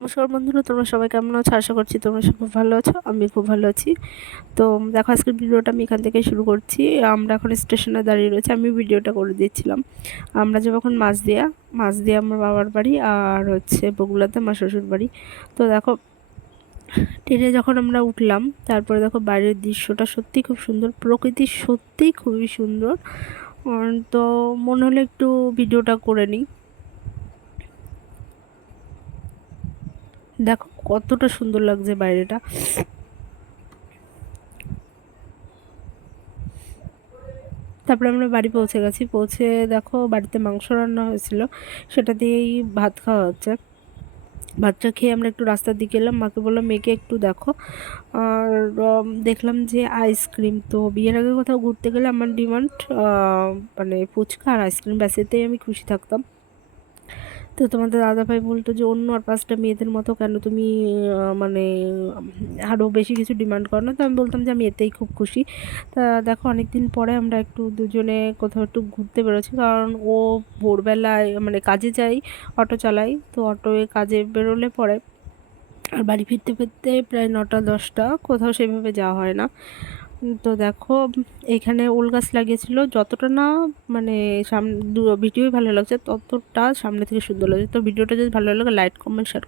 নমস্কার বন্ধুরা, তোমরা সবাই কেমন আছো? আশা করছি তোমরা সব খুব ভালো আছো। আমি খুব ভালো আছি। তো দেখো, আজকের ভিডিওটা আমি এখান থেকে শুরু করছি। আমরা এখন স্টেশনে দাঁড়িয়ে রয়েছি। আমি ভিডিওটা করে দিচ্ছিলাম। আমরা যাবো এখন মাঝদিয়া আমার বাবার বাড়ি, আর হচ্ছে বগুড়াতে আমার শ্বশুর বাড়ি। তো দেখো, ট্রেনে যখন আমরা উঠলাম, তারপরে দেখো বাইরের দৃশ্যটা সত্যি খুব সুন্দর, প্রকৃতি সত্যিই খুবই সুন্দর। তো মনে হলো একটু ভিডিওটা করে নিই। দেখো কতটা সুন্দর লাগছে বাইরেটা। তারপরে আমরা বাড়ি পৌঁছে গেছি। পৌঁছে দেখো বাড়িতে মাংস রান্না হয়েছিল, সেটা দিয়েই ভাত খাওয়া হচ্ছে। ভাতটা খেয়ে আমরা একটু রাস্তার দিকে এলাম, মাকে বললাম মেয়েকে একটু দেখো। আর দেখলাম যে আইসক্রিম, তো বিয়ের আগে কোথাও ঘুরতে গেলে আমার ডিমান্ড মানে ফুচকা আর আইসক্রিম, ব্যাস এতেই আমি খুশি থাকতাম। তো তোমাদের দাদাভাই বলতো যে অন্য আর 5টা মেয়েদের মতো কেন তুমি মানে আরও বেশি কিছু ডিমান্ড করো না। তো আমি বলতাম যে আমি এতেই খুব খুশি। তা দেখো, অনেক দিন পরে আমরা একটু দুজনে কোথাও একটু ঘুরতে বেরোচ্ছি, কারণ ও ভোরবেলায় মানে কাজে যায়, অটো চালাই, তো অটোয় কাজে বেরোলে পরে আর বাড়ি ফিরতে ফিরতে প্রায় 9টা 10টা, কোথাও সেভাবে যাওয়া হয় না। তো দেখো, এখানে ওল গাছ লাগিয়েছিল, যতটা না মানে ভিডিওই ভালো লাগছে, ততটা সামনে থেকে সুন্দর লাগছে। তো ভিডিওটা যদি ভালো লাগে লাইক কমেন্ট শেয়ার।